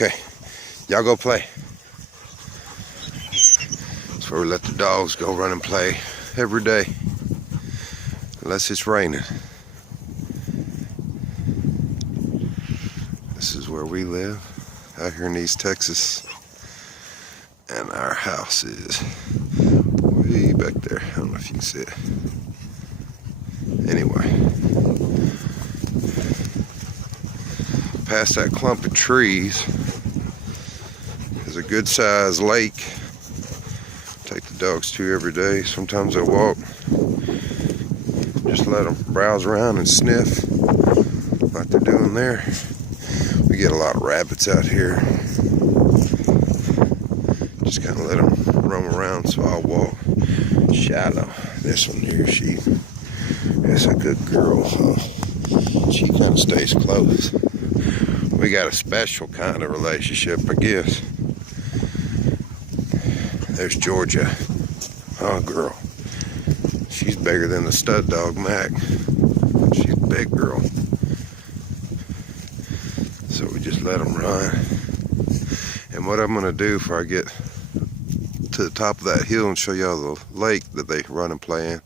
Okay, y'all go play. That's where we let the dogs go run and play every day, unless it's raining. This is where we live, out here in East Texas. And our house is way back there. I don't know if you can see it. Anyway, past that clump of trees is a good sized lake. Take the dogs to every day. Sometimes I walk. Just let them browse around and sniff like they're doing there. We get a lot of rabbits out here. Just kind of let them roam around, so I'll walk. Shallow. This one here, that's a good girl. She kind of stays close. We got a special kind of relationship, I guess. There's Georgia. Oh, girl. She's bigger than the stud dog, Mac. She's a big girl. So we just let them run. And what I'm going to do before I get to the top of that hill and show y'all the lake that they run and play in,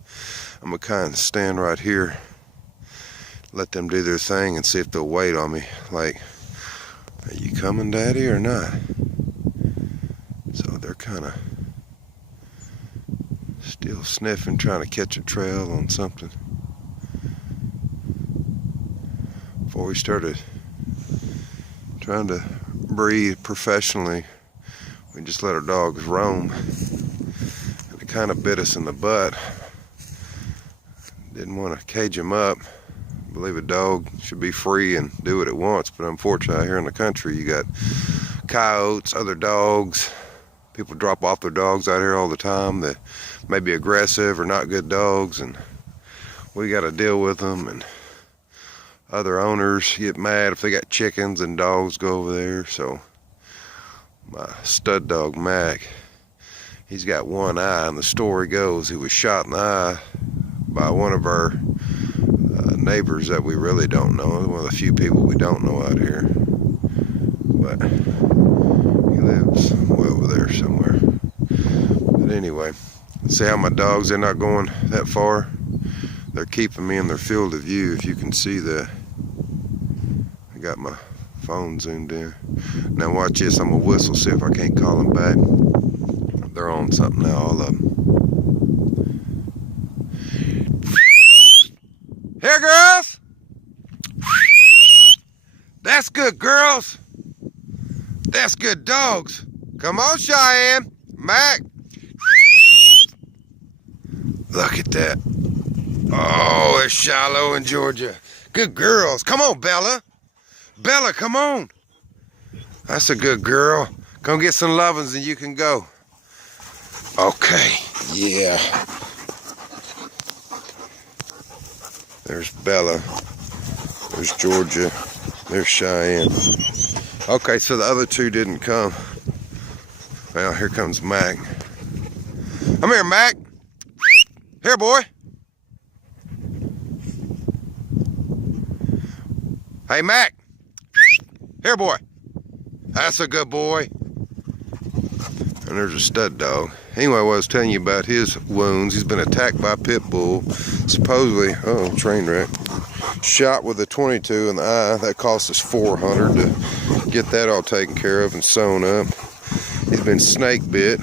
I'm going to kind of stand right here, let them do their thing, and see if they'll wait on me. Like, are you coming, Daddy, or not? So they're kind of still sniffing, trying to catch a trail on something. Before we started trying to breed professionally, we just let our dogs roam. And it kind of bit us in the butt. Didn't want to cage them up. I believe a dog should be free and do what it wants, but unfortunately here in the country you got coyotes, other dogs. People drop off their dogs out here all the time that may be aggressive or not good dogs, and we got to deal with them. And other owners get mad if they got chickens and dogs go over there. So my stud dog Mac, he's got one eye, and the story goes he was shot in the eye by one of our neighbors that we really don't know. One of the few people we don't know out here, but he lives way over there somewhere. But anyway, see how my dogs, they're not going that far. They're keeping me in their field of view, if you can see that. I got my phone zoomed in. Now watch this, I'm gonna whistle, see if I can't call them back. They're on something now, all of them. Here, girls! That's good, girls! That's good dogs! Come on, Cheyenne! Mac! Look at that. Oh, it's Shiloh in Georgia. Good girls. Come on, Bella. Bella, come on. That's a good girl. Come get some lovin's and you can go. Okay, yeah. There's Bella. There's Georgia. There's Cheyenne. Okay, so the other two didn't come. Well, here comes Mac. Come here, Mac. Here, boy. Hey, Mac. Here, boy. That's a good boy. And there's a stud dog. Anyway, what I was telling you about his wounds, he's been attacked by a pit bull. Supposedly, oh, train wreck. Shot with a .22 in the eye. That cost us $400 to get that all taken care of and sewn up. He's been snake bit.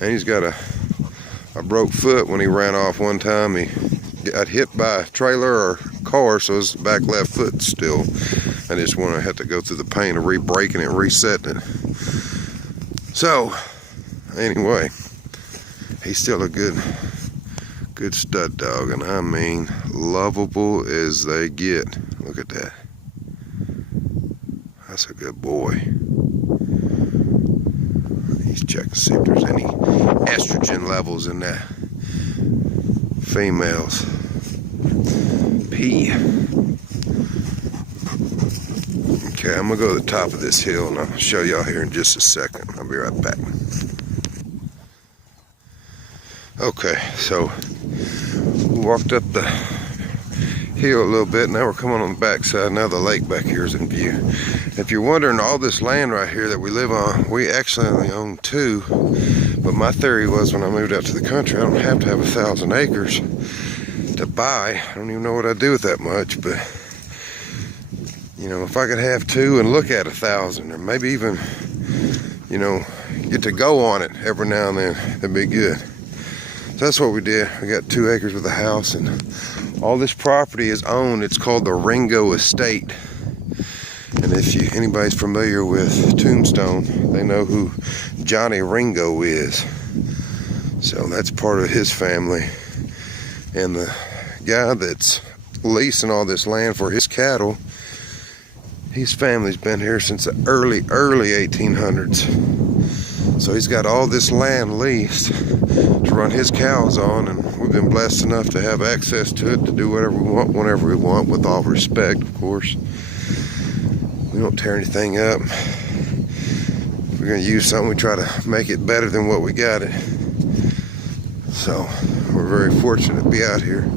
And he's got a broke foot when he ran off one time. He got hit by a trailer or car, so his back left foot still. I just want to have to go through the pain of re-breaking it, resetting it. So, anyway, he's still a good stud dog, and I mean lovable as they get. Look at that. That's a good boy. He's checking to see if there's any estrogen levels in that female's pee. Okay, I'm gonna go to the top of this hill and I'll show y'all here in just a second. I'll be right back. Okay, so we walked up the hill a little bit. Now we're coming on the backside. Now the lake back here is in view. If you're wondering, all this land right here that we live on, we actually only own 2. But my theory was, when I moved out to the country, I don't have to have 1,000 acres to buy. I don't even know what I'd do with that much, but you know, if I could have 2 and look at 1,000, or maybe even, you know, get to go on it every now and then, that'd be good. So that's what we did. We got 2 acres with a house, and all this property is owned. It's called the Ringo Estate. And if anybody's familiar with Tombstone, they know who Johnny Ringo is. So that's part of his family. And the guy that's leasing all this land for his cattle, his family's been here since the early 1800s. So he's got all this land leased to run his cows on, and we've been blessed enough to have access to it to do whatever we want, whenever we want, with all respect, of course. We don't tear anything up. If we're going to use something, we try to make it better than what we got it. So we're very fortunate to be out here.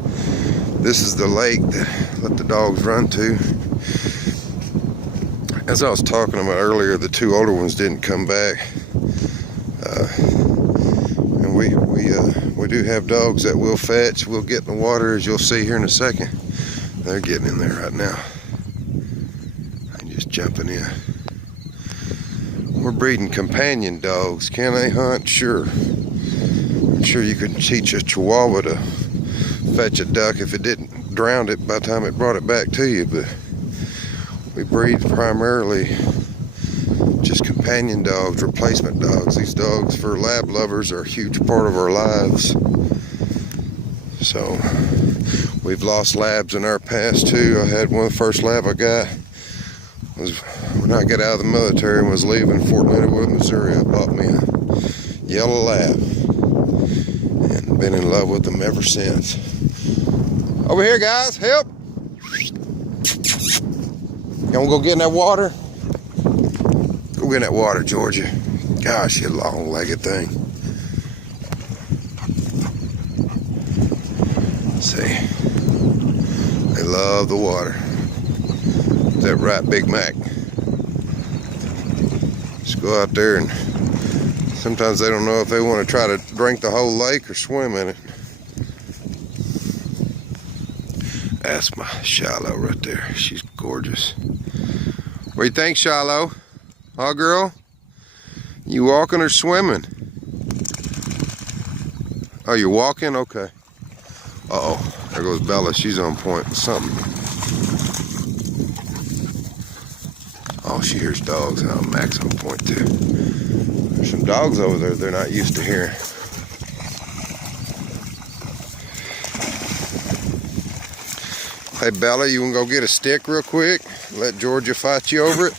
This is the lake that let the dogs run to. As I was talking about earlier, the 2 older ones didn't come back. And we do have dogs that will fetch. We'll get in the water, as you'll see here in a second. They're getting in there right now. And just jumping in. We're breeding companion dogs. Can they hunt? Sure. I'm sure you could teach a Chihuahua to fetch a duck if it didn't drown it by the time it brought it back to you, but we breed primarily just companion dogs, replacement dogs. These dogs, for lab lovers, are a huge part of our lives. So we've lost labs in our past too. I had one of the first lab I got was when I got out of the military and was leaving Fort Leonard Wood, Missouri. I bought me a yellow lab and been in love with them ever since. Over here, guys, help! Y'all wanna go get in that water? Go get in that water, Georgia. Gosh, you long-legged thing. See, they love the water. Is that right, Big Mac? Just go out there, and sometimes they don't know if they want to try to drink the whole lake or swim in it. That's my Shiloh right there. She's gorgeous. What do you think, Shiloh? Huh, girl? You walking or swimming? Oh, you're walking? Okay. Uh-oh. There goes Bella. She's on point with something. Oh, she hears dogs. Oh, Mac's on point too. There's some dogs over there they're not used to hearing. Hey, Bella, you want to go get a stick real quick? Let Georgia fight you over it?